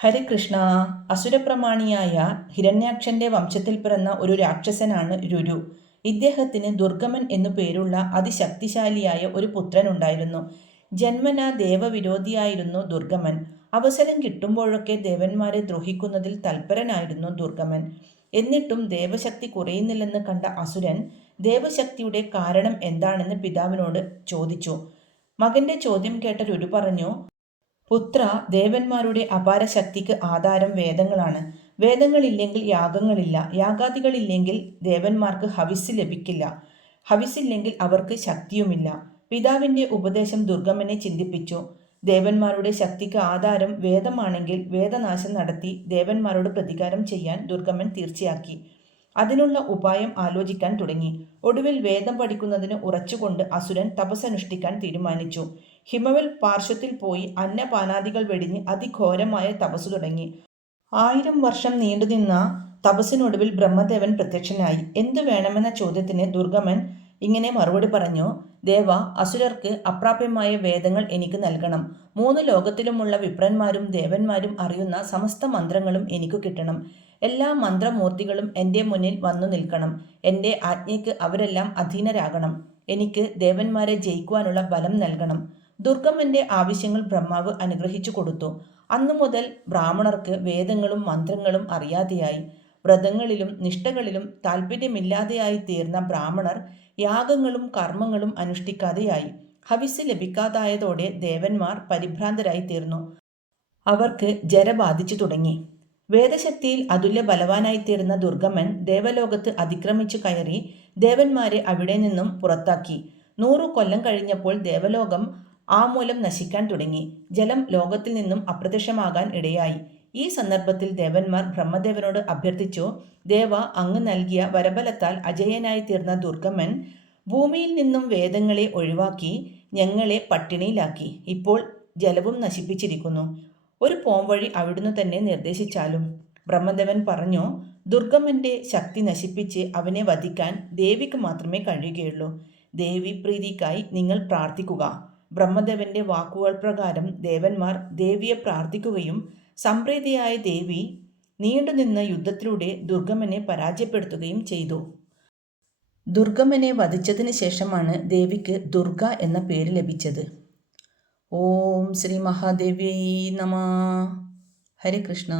ഹരികൃഷ്ണ. അസുരപ്രമാണിയായ ഹിരണ്യാക്ഷന്റെ വംശത്തിൽ പിറന്ന ഒരു രാക്ഷസനാണ് രുരു. ഇദ്ദേഹത്തിന് ദുർഗമൻ എന്നു പേരുള്ള അതിശക്തിശാലിയായ ഒരു പുത്രനുണ്ടായിരുന്നു. ജന്മനാ ദേവവിരോധിയായിരുന്നു ദുർഗമൻ. അവസരം കിട്ടുമ്പോഴൊക്കെ ദേവന്മാരെ ദ്രോഹിക്കുന്നതിൽ തൽപരനായിരുന്നു ദുർഗമൻ. എന്നിട്ടും ദേവശക്തി കുറയുന്നില്ലെന്ന് കണ്ട അസുരൻ ദേവശക്തിയുടെ കാരണം എന്താണെന്ന് പിതാവിനോട് ചോദിച്ചു. മകന്റെ ചോദ്യം കേട്ട രുരു പറഞ്ഞു, പുത്ര, ദേവന്മാരുടെ അപാര ശക്തിക്ക് ആധാരം വേദങ്ങളാണ്. വേദങ്ങളില്ലെങ്കിൽ യാഗങ്ങളില്ല. യാഗാദികളില്ലെങ്കിൽ ദേവന്മാർക്ക് ഹവിസ് ലഭിക്കില്ല. ഹവിസില്ലെങ്കിൽ അവർക്ക് ശക്തിയുമില്ല. പിതാവിന്റെ ഉപദേശം ദുർഗമനെ ചിന്തിപ്പിച്ചു. ദേവന്മാരുടെ ശക്തിക്ക് ആധാരം വേദമാണെങ്കിൽ വേദനാശം നടത്തി ദേവന്മാരോട് പ്രതികാരം ചെയ്യാൻ ദുർഗമൻ തീർച്ചയാക്കി. അതിനുള്ള ഉപായം ആലോചിക്കാൻ തുടങ്ങി. ഒടുവിൽ വേദം പഠിക്കുന്നതിന് ഉറച്ചുകൊണ്ട് അസുരൻ തപസ്സനുഷ്ഠിക്കാൻ തീരുമാനിച്ചു. ഹിമവൽ പാർശ്വത്തിൽ പോയി അന്നപാനാദികൾ വെടിഞ്ഞ് അതിഘോരമായ തപസ്സു തുടങ്ങി. 1000 വർഷം നീണ്ടുനിന്ന തപസ്സിനൊടുവിൽ ബ്രഹ്മദേവൻ പ്രത്യക്ഷനായി. എന്തു വേണമെന്ന ചോദ്യത്തിന് ദുർഗമൻ ഇങ്ങനെ മറുപടി പറഞ്ഞു: ദേവ, അസുരർക്ക് അപ്രാപ്യമായ വേദങ്ങൾ എനിക്ക് നൽകണം. 3 ലോകത്തിലുമുള്ള വിപ്രന്മാരും ദേവന്മാരും അറിയുന്ന സമസ്ത മന്ത്രങ്ങളും എനിക്കു കിട്ടണം. എല്ലാ മന്ത്രമൂർത്തികളും എൻ്റെ മുന്നിൽ വന്നു നിൽക്കണം. എൻ്റെ ആജ്ഞയ്ക്ക് അവരെല്ലാം അധീനരാകണം. എനിക്ക് ദേവന്മാരെ ജയിക്കുവാനുള്ള ബലം നൽകണം. ദുർഗമന്റെ ആവശ്യങ്ങൾ ബ്രഹ്മാവ് അനുഗ്രഹിച്ചു കൊടുത്തു. അന്നു മുതൽ ബ്രാഹ്മണർക്ക് വേദങ്ങളും മന്ത്രങ്ങളും അറിയാതെയായി. വ്രതങ്ങളിലും നിഷ്ഠകളിലും താല്പര്യമില്ലാതെയായി തീർന്ന ബ്രാഹ്മണർ യാഗങ്ങളും കർമ്മങ്ങളും അനുഷ്ഠിക്കാതെയായി. ഹവിസ് ലഭിക്കാതായതോടെ ദേവന്മാർ പരിഭ്രാന്തരായി തീർന്നു. അവർക്ക് ജര ബാധിച്ചു തുടങ്ങി. വേദശക്തിയിൽ അതുല്യ ബലവാനായിത്തീർന്ന ദുർഗമൻ ദേവലോകത്ത് അതിക്രമിച്ചു കയറി ദേവന്മാരെ അവിടെ നിന്നും പുറത്താക്കി. 100 കൊല്ലം കഴിഞ്ഞപ്പോൾ ദേവലോകം ആമൂലം നശിക്കാൻ തുടങ്ങി. ജലം ലോകത്തിൽ നിന്നും അപ്രത്യക്ഷമാകാൻ ഇടയായി. ഈ സന്ദർഭത്തിൽ ദേവന്മാർ ബ്രഹ്മദേവനോട് അഭ്യർത്ഥിച്ചു: ദേവ, അങ്ങ് നൽകിയ വരബലത്താൽ അജയനായി തീർന്ന ദുർഗമൻ ഭൂമിയിൽ നിന്നും വേദങ്ങളെ ഒഴിവാക്കി ഞങ്ങളെ പട്ടിണിയിലാക്കി. ഇപ്പോൾ ജലവും നശിപ്പിച്ചിരിക്കുന്നു. ഒരു പോംവഴി അവിടുന്ന് തന്നെ നിർദ്ദേശിച്ചാലും. ബ്രഹ്മദേവൻ പറഞ്ഞു: ദുർഗമന്റെ ശക്തി നശിപ്പിച്ച് അവനെ വധിക്കാൻ ദേവിക്ക് മാത്രമേ കഴിയുകയുള്ളൂ. ദേവി പ്രീതിക്കായി നിങ്ങൾ പ്രാർത്ഥിക്കുക. ബ്രഹ്മദേവന്റെ വാക്കുകൾ പ്രകാരം ദേവന്മാർ ദേവിയെ പ്രാർത്ഥിക്കുകയും സംപ്രീതിയായ ദേവി നീണ്ടുനിന്ന യുദ്ധത്തിലൂടെ ദുർഗമനെ പരാജയപ്പെടുത്തുകയും ചെയ്തു. ദുർഗമനെ വധിച്ചതിന് ശേഷമാണ് ദേവിക്ക് ദുർഗ എന്ന പേര് ലഭിച്ചത്. ഓം ശ്രീ മഹാദേവ്യൈ നമഃ. ഹരേ കൃഷ്ണ.